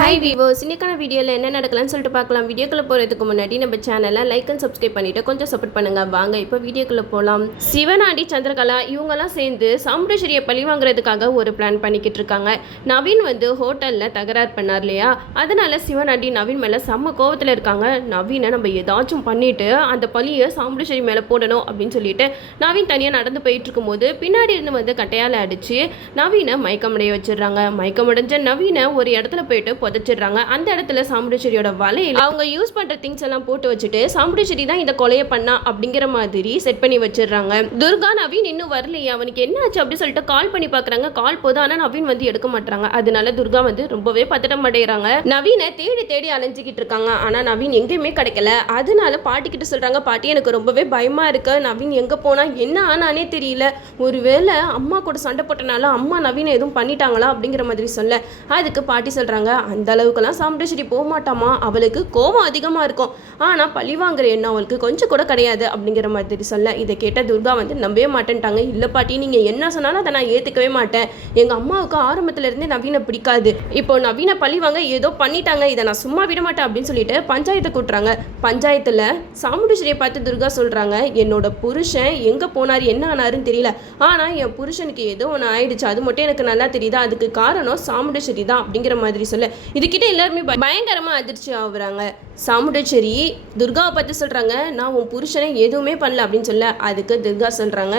Hi Vivo இன்னைக்கான வீடியோவில் என்ன நடக்கலாம்னு சொல்லிட்டு பார்க்கலாம். வீடியோக்குள்ளே போகிறதுக்கு முன்னாடி நம்ம சேனலை லைக் அண்ட் சப்ஸ்கிரைப் பண்ணிட்டு கொஞ்சம் சப்போர்ட் பண்ணுங்க. வாங்க இப்போ வீடியோக்குள்ளே போகலாம் சிவனாடி சந்திரகலா இவங்கெல்லாம் சேர்ந்து சாமுண்டேஸ்வரியை பழி வாங்குறதுக்காக ஒரு பிளான் பண்ணிக்கிட்டு இருக்காங்க. நவீன் வந்து ஹோட்டலில் தகராறு பண்ணார் இல்லையா? அதனால சிவனாடி நவீன் மேலே செம்ம கோவத்தில் இருக்காங்க. நவீனை நம்ம ஏதாச்சும் பண்ணிட்டு அந்த பழியை சாமுண்டேஸ்வரி மேலே போடணும் அப்படின்னு சொல்லிட்டு நவீன் தனியாக நடந்து போயிட்டு இருக்கும்போது பின்னாடி இருந்து வந்து கட்டையால் அடித்து நவீனை மயக்கமடைய வச்சிடுறாங்க. மயக்கமடைஞ்ச நவீனை ஒரு இடத்துல போயிட்டு புதைச்சிடுறாங்க அந்த இடத்துல சாமுண்டேஸ்வரியோட வலையில் அவங்க யூஸ் பண்ணுற திங்ஸ் எல்லாம் போட்டு வச்சுட்டு சாமுண்டேஸ்வரி தான் இந்த கொலையை பண்ணா அப்படிங்கிற மாதிரி செட் பண்ணி வச்சிடுறாங்க. துர்கா நவீன் இன்னும் வரலையே. அவனுக்கு என்ன ஆச்சு அப்படின்னு சொல்லிட்டு கால் பண்ணி பார்க்குறாங்க கால் போதும். ஆனால் நவீன் வந்து எடுக்க மாட்டாங்க அதனால துர்கா வந்து ரொம்பவே பதட்டம் அடைகிறாங்க நவீனை தேடி தேடி அலைஞ்சிக்கிட்டு இருக்காங்க. ஆனால் நவீன் எங்கேயுமே கிடைக்கல. அதனால பாட்டி கிட்ட சொல்கிறாங்க பாட்டி எனக்கு ரொம்பவே பயமாக இருக்கு. நவீன் எங்கே போனால் என்ன ஆனானே தெரியல. ஒருவேளை அம்மா கூட சண்டை போட்டனால அம்மா நவீனை எதுவும் பண்ணிட்டாங்களா? அப்படிங்கிற மாதிரி சொல்ல. அதுக்கு பாட்டி சொல்கிறாங்க அந்த அளவுக்குலாம் சாமுண்டேஸ்வரி போக மாட்டாமா? அவளுக்கு கோபம் அதிகமாக இருக்கும். ஆனால் பழி வாங்குற எண்ணம் அவளுக்கு கொஞ்சம் கூட கிடையாது அப்படிங்கிற மாதிரி சொல்ல. இதை கேட்ட துர்கா வந்து நம்பவே மாட்டேன்ட்டாங்க. இல்லை பாட்டி நீங்கள் என்ன சொன்னாலும் அதை நான் ஏற்றுக்கவே மாட்டேன். எங்கள் அம்மாவுக்கு ஆரம்பத்துலேருந்தே நவீனை பிடிக்காது. இப்போ நவீன பழி வாங்க ஏதோ பண்ணிட்டாங்க. இதை நான் சும்மா விட மாட்டேன் அப்படின்னு சொல்லிட்டு பஞ்சாயத்தை கூட்டுறாங்க. பஞ்சாயத்தில் சாமுண்டேஸ்வரியை பார்த்து துர்கா சொல்கிறாங்க என்னோட புருஷன் எங்கே போனார்? என்ன ஆனாருன்னு தெரியல. ஆனால் என் புருஷனுக்கு ஏதோ ஒன்று ஆயிடுச்சு. அது மட்டும் எனக்கு நல்லா தெரியுதா? அதுக்கு காரணம் சாமுண்டேஸ்வரி தான் அப்படிங்கிற மாதிரி சொல்ல. இதுகிட்ட எல்லாருமே பயங்கரமாக பயங்கரமா அதிர்ச்சி ஆகுறாங்க. சாமுண்டச்சேரி துர்காவை பார்த்து சொல்றாங்க நான் உன் புருஷனை எதுவுமே பண்ணல அப்படின்னு சொல்ல அதுக்கு துர்கா சொல்றாங்க.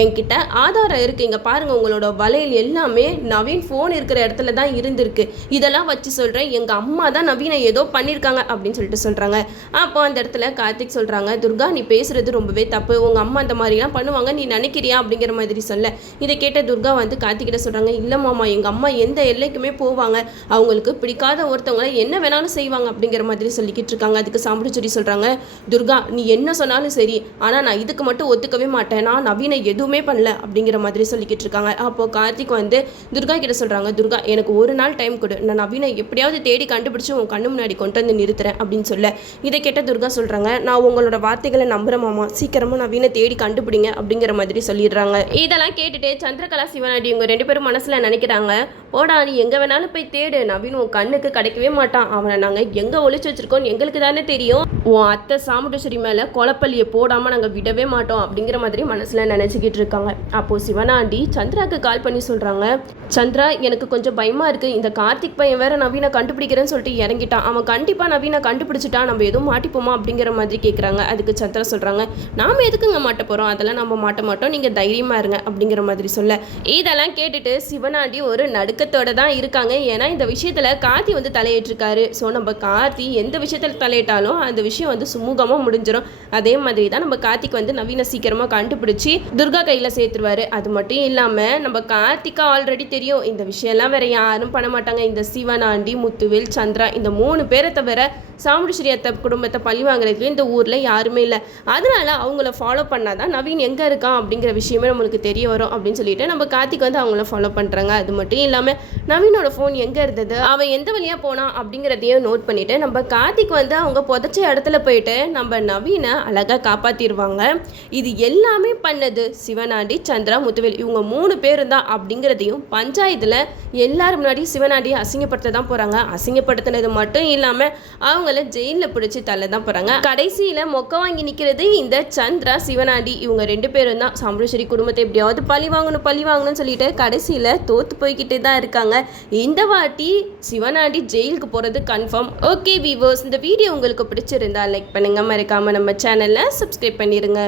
என்கிட்ட ஆதாரம் இருக்குது இங்கே பாருங்கள் உங்களோட வலையில் எல்லாமே நவீன் ஃபோன் இருக்கிற இடத்துல தான் இருந்திருக்கு. இதெல்லாம் வச்சு சொல்கிறேன் எங்கள் அம்மா தான் நவீனை ஏதோ பண்ணியிருக்காங்க அப்படின்னு சொல்லிட்டு சொல்கிறாங்க அப்போ அந்த இடத்துல கார்த்திக் சொல்கிறாங்க துர்கா நீ பேசுகிறது ரொம்பவே தப்பு. உங்கள் அம்மா அந்த மாதிரிலாம் பண்ணுவாங்க. நீ நினைக்கிறியா? அப்படிங்கிற மாதிரி சொல்ல. இதை கேட்ட துர்கா வந்து கார்த்திகிட்ட சொல்கிறாங்க இல்லை மாமா எங்கள் அம்மா எந்த எல்லைக்குமே போவாங்க. அவங்களுக்கு பிடிக்காத ஒருத்தவங்களை என்ன வேணாலும் செய்வாங்க. அப்படிங்கிற மாதிரி சொல்லிக்கிட்டு இருக்காங்க. அதுக்கு சாம்புலி சொல்லி சொல்கிறாங்க துர்கா நீ என்ன சொன்னாலும் சரி. ஆனால் நான் இதுக்கு மட்டும் ஒத்துக்கவே மாட்டேன். நான் நவீனை எதுவும் பண்ணல அப்படிங்கிற மாதிரி சொல்லிக்கிட்டு இருக்காங்க. அப்போ கார்த்திக் வந்து துர்கா கிட்ட சொல்றாங்க துர்கா எனக்கு ஒரு நாள் டைம் கொடு. நான் நவீனை எப்படியாவது தேடி கண்டுபிடிச்சு உன் கண்ணு முன்னாடி கொண்டு வந்து நிறுத்துறேன் அப்படின்னு சொல்ல. இதை கேட்ட துர்கா சொல்றாங்க நான் உங்களோட வார்த்தைகளை நம்புறேன் சீக்கிரமாக சீக்கிரமா நவீனை தேடி கண்டுபிடிங்க அப்படிங்கிற மாதிரி சொல்லிடுறாங்க. இதெல்லாம் கேட்டுட்டு சந்திரகலா சிவனாடி இவங்க ரெண்டு பேரும் மனசுல நினைக்கிறாங்க போடா நீ எங்க வேணாலும் போய் தேடு. நவீன் உன் கண்ணுக்கு கிடைக்கவே மாட்டான். அவனை நாங்க எங்க ஒழிச்சு வச்சிருக்கோம் எங்களுக்கு தானே தெரியும். உன் அத்தை சாமுண்டேஸ்வரி மேலே கொலப்பள்ளியை போடாமல் நாங்கள் விடவே மாட்டோம் அப்படிங்கிற மாதிரி மனசில் நினச்சிக்கிட்டு இருக்காங்க. அப்போது சிவனாண்டி சந்திராக்கு கால் பண்ணி சொல்கிறாங்க சந்திரா எனக்கு கொஞ்சம் பயமாக இருக்குது இந்த கார்த்திக் பையன் வேற நவீனை கண்டுபிடிக்கிறேன்னு சொல்லிட்டு இறங்கிட்டான். அவன் கண்டிப்பாக நவீனை கண்டுபிடிச்சிட்டா. நம்ம எதுவும் மாட்டிப்போமா? அப்படிங்கிற மாதிரி கேட்குறாங்க அதுக்கு சந்திரா சொல்கிறாங்க நாம் எதுக்குங்க மாட்ட போகிறோம் அதெல்லாம் நம்ம மாட்ட மாட்டோம். நீங்கள் தைரியமாக இருங்க. அப்படிங்கிற மாதிரி சொல்ல. இதெல்லாம் கேட்டுட்டு சிவனாண்டி ஒரு நடுக்கத்தோடு தான் இருக்காங்க. ஏன்னா இந்த விஷயத்தில் கார்த்தி வந்து தலையிட்டிருக்காரு. ஸோ நம்ம கார்த்தி எந்த விஷயத்தில் தலையிட்டாலும் அந்த விஷயம் விஷயம் வந்து சுமூகமாக முடிஞ்சிடும் அதே மாதிரி தான் நம்ம கார்த்திக் வந்து நவீன சீக்கிரமாக கண்டுபிடிச்சி துர்கா கையில் சேர்த்துருவாரு. அது மட்டும் இல்லாமல் நம்ம கார்த்திகா ஆல்ரெடி தெரியும். இந்த விஷயம்லாம் வேற யாரும் பண்ண மாட்டாங்க. இந்த சிவனாண்டி முத்துவேல் சந்திரா இந்த மூணு பேரை தவிர சாமுண்டீஸ்வரி அத்தை குடும்பத்தை பழி வாங்குறதுக்கு இந்த ஊரில் யாருமே இல்லை. அதனால அவங்கள ஃபாலோ பண்ணாதான் நவீன் எங்கே இருக்கான் அப்படிங்கிற விஷயமே நம்மளுக்கு தெரிய வரும் அப்படின்னு சொல்லிட்டு நம்ம கார்த்திக் வந்து அவங்கள ஃபாலோ பண்ணுறாங்க அது மட்டும் இல்லாமல் நவீனோட ஃபோன் எங்கே இருந்தது? அவன் எந்த வழியாக போனான் அப்படிங்கிறதையும் நோட் பண்ணிவிட்டு நம்ம கார்த்திக் வந்து அவங்க புதைச்ச இடத்துல போயிட்டு நம்ம நவீனை அழகாக காப்பாற்றிடுவாங்க இது எல்லாமே பண்ணது சிவனாண்டி சந்திரா முத்துவேல். இவங்க மூணு பேரும் தான் அப்படிங்கிறதையும் பஞ்சாயத்தில் எல்லாரும் முன்னாடி சிவனாண்டியை அசிங்கப்படுத்த தான் போகிறாங்க அசிங்கப்படுத்தினது மட்டும் இல்லாமல் அவங்கள ஜெயிலில் பிடிச்சி தள்ள தான் போகிறாங்க கடைசியில் மொக்க வாங்கி நிற்கிறது இந்த சந்திரா சிவனாண்டி. இவங்க ரெண்டு பேரும் தான் சாம்பரேஸ்வரி குடும்பத்தை எப்படியாவது பழி வாங்கணும் பழி வாங்கணும்னு சொல்லிட்டு கடைசியில் தோற்று போய்கிட்டே தான் இருக்காங்க. இந்த வாட்டி சிவனாண்டி ஜெயிலுக்கு போகிறது கன்ஃபார்ம் ஓகே விவோஸ் இந்த வீடியோ உங்களுக்கு பிடிச்சிருந்து லைக் பண்ணுங்கள் மறக்காமல் நம்ம சேனலை சப்ஸ்கிரைப் பண்ணிடுங்க